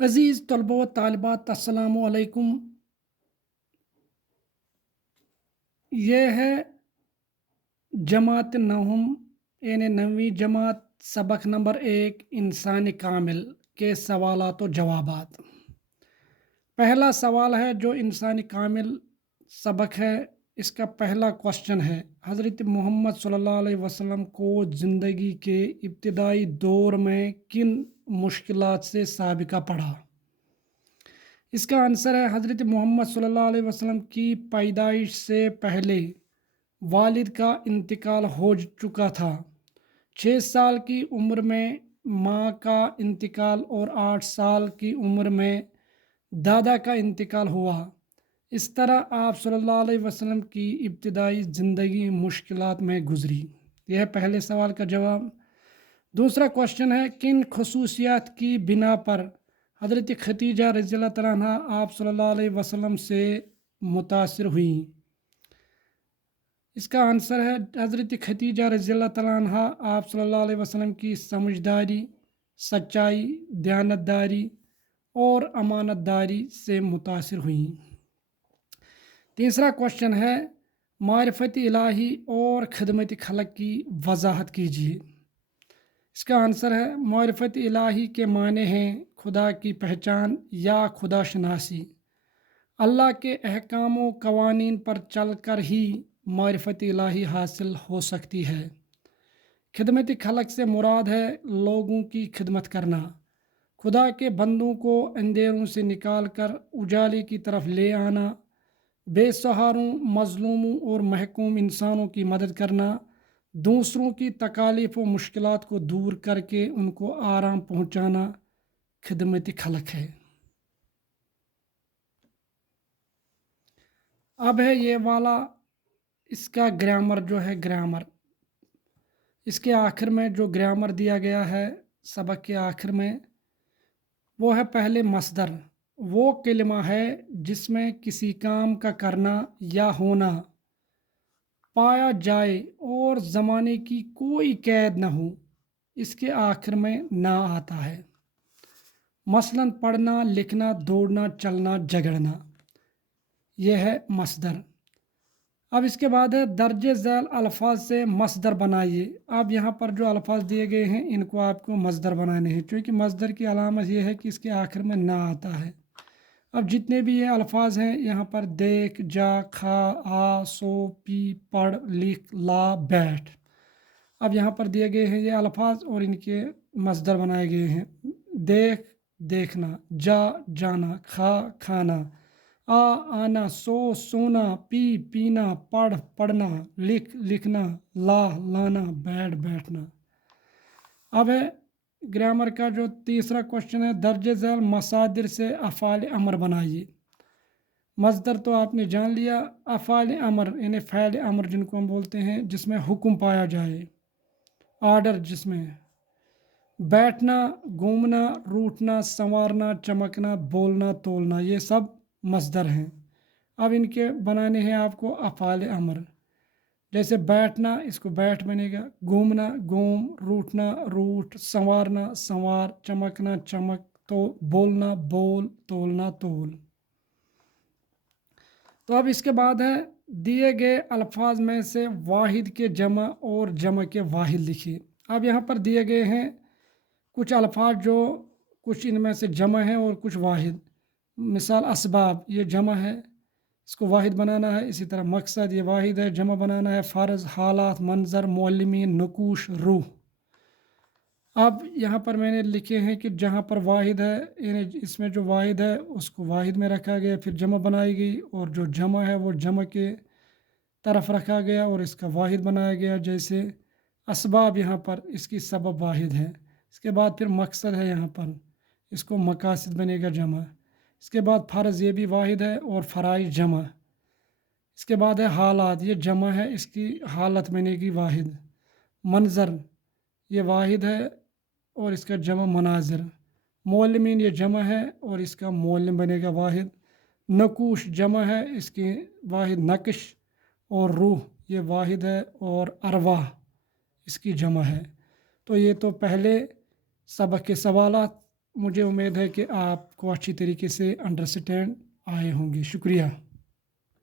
عزیز طلبہ و طالبات السلام علیکم۔ یہ ہے جماعت نہم یعنی 9ویں جماعت سبق نمبر 1 انسان کامل کے سوالات و جوابات۔ پہلا سوال ہے جو انسان کامل سبق ہے، اس کا پہلا کوشچن ہے حضرت محمد صلی اللہ علیہ وسلم کو زندگی کے ابتدائی دور میں کن مشکلات سے سابقہ پڑا؟ اس کا آنسر ہے حضرت محمد صلی اللہ علیہ وسلم کی پیدائش سے پہلے والد کا انتقال ہو چکا تھا۔ 6 سال کی عمر میں ماں کا انتقال اور 8 سال کی عمر میں دادا کا انتقال ہوا۔ اس طرح آپ صلی اللہ علیہ وسلم کی ابتدائی زندگی مشکلات میں گزری۔ یہ ہے پہلے سوال کا جواب۔ دوسرا کوشچن ہے کن خصوصیات کی بنا پر حضرت ختیجہ رضی اللہ تعالیٰ عنہ آپ صلی اللہ علیہ وسلم سے متاثر ہوئیں؟ اس کا آنسر ہے حضرت ختیجہ رضی اللہ تعالیٰ عنہ آپ صلی اللہ علیہ وسلم کی سمجھداری، سچائی، دیانتداری اور امانت داری سے متاثر ہوئیں۔ تیسرا کوشچن ہے معرفت الہی اور خدمت خلق کی وضاحت کیجیے۔ اس کا آنسر ہے معرفت الہی کے معنی ہیں خدا کی پہچان یا خدا شناسی۔ اللہ کے احکام و قوانین پر چل کر ہی معرفت الہی حاصل ہو سکتی ہے۔ خدمت خلق سے مراد ہے لوگوں کی خدمت کرنا، خدا کے بندوں کو اندھیروں سے نکال کر اجالے کی طرف لے آنا، بے سہاروں، مظلوموں اور محکوم انسانوں کی مدد کرنا، دوسروں کی تکالیف و مشکلات کو دور کر کے ان کو آرام پہنچانا خدمت خلق ہے۔ اب ہے یہ والا اس کا گرامر جو ہے گرامر، اس کے آخر میں جو گرامر دیا گیا ہے سبق کے آخر میں وہ ہے پہلے مصدر، وہ کلمہ ہے جس میں کسی کام کا کرنا یا ہونا پایا جائے اور زمانے کی کوئی قید نہ ہو، اس کے آخر میں نہ آتا ہے۔ مثلاً پڑھنا، لکھنا، دوڑنا، چلنا، جھگڑنا، یہ ہے مصدر۔ اب اس کے بعد ہے درج ذیل الفاظ سے مصدر بنائیے۔ اب یہاں پر جو الفاظ دیے گئے ہیں ان کو آپ کو مصدر بنانے ہیں، چونکہ مصدر کی علامت یہ ہے کہ اس کے آخر میں نہ آتا ہے۔ اب جتنے بھی یہ الفاظ ہیں یہاں پر دیکھ، جا، کھا، آ، سو، پی، پڑھ، لکھ، لا، بیٹھ، اب یہاں پر دیے گئے ہیں یہ الفاظ اور ان کے مصدر بنائے گئے ہیں۔ دیکھ دیکھنا، جا جانا، کھا کھانا، آ آنا، سو سونا، پی پینا، پڑھ پڑھنا، لکھ لکھنا، لا لانا، بیٹھ بیٹھنا۔ اب ہے گرامر کا جو تیسرا کوشچن ہے درج ذیل مصادر سے افعال امر بنائیے۔ مصدر تو آپ نے جان لیا، افعال امر یعنی فعل امر جن کو ہم بولتے ہیں جس میں حکم پایا جائے، آرڈر جس میں بیٹھنا، گھومنا، روٹنا، سنوارنا، چمکنا، بولنا، تولنا، یہ سب مصدر ہیں۔ اب ان کے بنانے ہیں آپ کو افعال امر، جیسے بیٹھنا اس کو بیٹھ بنے گا، گھومنا گھوم، روٹنا روٹ، سنوارنا سنوار، چمکنا چمک، تو بولنا بول، تولنا تول۔ تو اب اس کے بعد ہے دیے گئے الفاظ میں سے واحد کے جمع اور جمع کے واحد لکھیے۔ اب یہاں پر دیے گئے ہیں کچھ الفاظ جو کچھ ان میں سے جمع ہیں اور کچھ واحد، مثال اسباب یہ جمع ہے، اس کو واحد بنانا ہے۔ اسی طرح مقصد یہ واحد ہے، جمع بنانا ہے، فرض، حالات، منظر، معلمین، نقوش، روح۔ اب یہاں پر میں نے لکھے ہیں کہ جہاں پر واحد ہے یعنی اس میں جو واحد ہے اس کو واحد میں رکھا گیا، پھر جمع بنائی گئی، اور جو جمع ہے وہ جمع کے طرف رکھا گیا اور اس کا واحد بنایا گیا، جیسے اسباب یہاں پر اس کی سبب واحد ہے۔ اس کے بعد پھر مقصد ہے یہاں پر، اس کو مقاصد بنے گا جمع۔ اس کے بعد فرض یہ بھی واحد ہے اور فرائض جمع۔ اس کے بعد ہے حالات یہ جمع ہے، اس کی حالت بنے گی واحد۔ منظر یہ واحد ہے اور اس کا جمع مناظر۔ معلمین یہ جمع ہے اور اس کا معلم بنے گا واحد۔ نقوش جمع ہے، اس کی واحد نقش، اور روح یہ واحد ہے اور ارواح اس کی جمع ہے۔ تو یہ تو پہلے سبق کے سوالات مجھے امید ہے کہ آپ کو اچھی طریقے سے انڈرسٹینڈ آئے ہوں گے. شکریہ.